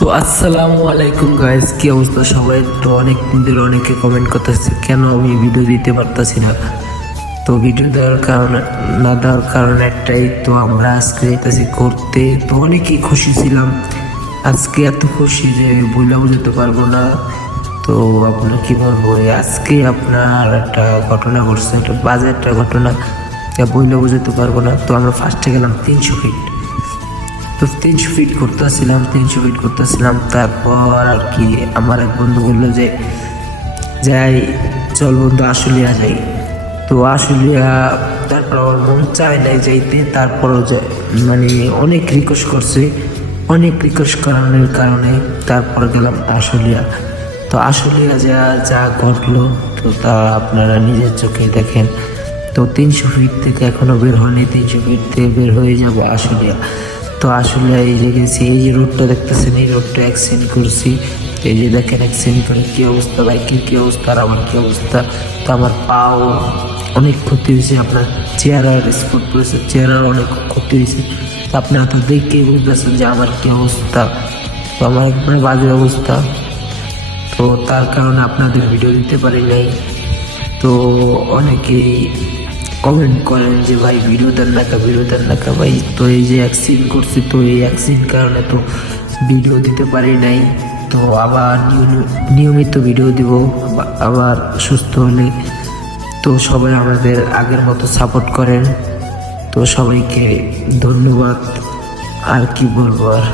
তো আসসালামু আলাইকুম গাইস, কি অবস্থা সবাই? তো অনেক দিন ধরে অনেকে কমেন্ট করতেছে কেন আমি ভিডিও দিতে পারতাছি না। তো ভিডিও দেওয়ার কারণ একটাই, তো আমরা আজকে যেতেছি করতে। তো অনেকেই খুশি ছিলাম, আজকে এত খুশি যে বইলা বুঝতে পারবো না। তো আপনার কি বলবো, আজকে আপনার একটা ঘটনা ঘটছে, একটা বাজে একটা ঘটনা, যা বইলা বুঝতে পারবো না। তো আমরা ফার্স্টে গেলাম 300 ফিট। তো 300 ফিট করতেছিলাম। তারপর আর কি আমার এক বন্ধু বললো যে যাই, চল বন্ধু আশুলিয়া যাই। তো আশুলিয়া, তারপর আমার মন চায় নাই যাইতে, তারপরও যে মানে অনেক রিকোয়েস্ট করছে, অনেক রিকোয়েস্ট করানোর কারণে তারপর গেলাম আশুলিয়া। তো আশুলিয়া যা যা ঘটলো তো তা আপনারা নিজের চোখে দেখেন। তো 300 ফিট থেকে এখনো বের হয়নি, 300 ফিট থেকে বের হয়ে যাবো আশুলিয়া। তো আসলে এই যে গেছি, এই যে রোডটা দেখতেছেন, এই রোডটা অ্যাক্সিডেন্ট করছি। এই যে দেখেন অ্যাক্সিডেন্ট করে কি অবস্থা, বাইকের কি অবস্থা আর আমার কি অবস্থা। তো আমার পাও অনেক ক্ষতি হয়েছে, আপনার চেহারার স্পট পড়েছে, চেহারার অনেক ক্ষতি হয়েছে। তো আপনারা তো দেখেই বুঝতেছেন যে আমার কি অবস্থা। তো আমার একবারে বাজে অবস্থা। তো তার কারণে আপনাদের ভিডিও দিতে পারি নাই। তো অনেকেই কমেন্ট করেন যে ভাই ভিডিও দেন না ভাই। তো এই যে অ্যাক্সিডেন্ট করছি, তো এই অ্যাক্সিডেন্ট কারণে তো ভিডিও দিতে পারি নাই। তো আবার নিয়মিত ভিডিও দিব আবার সুস্থ হলে। তো সবাই আমাদের আগের মতো সাপোর্ট করেন। তো সবাইকে ধন্যবাদ, আর কি বলবো আর।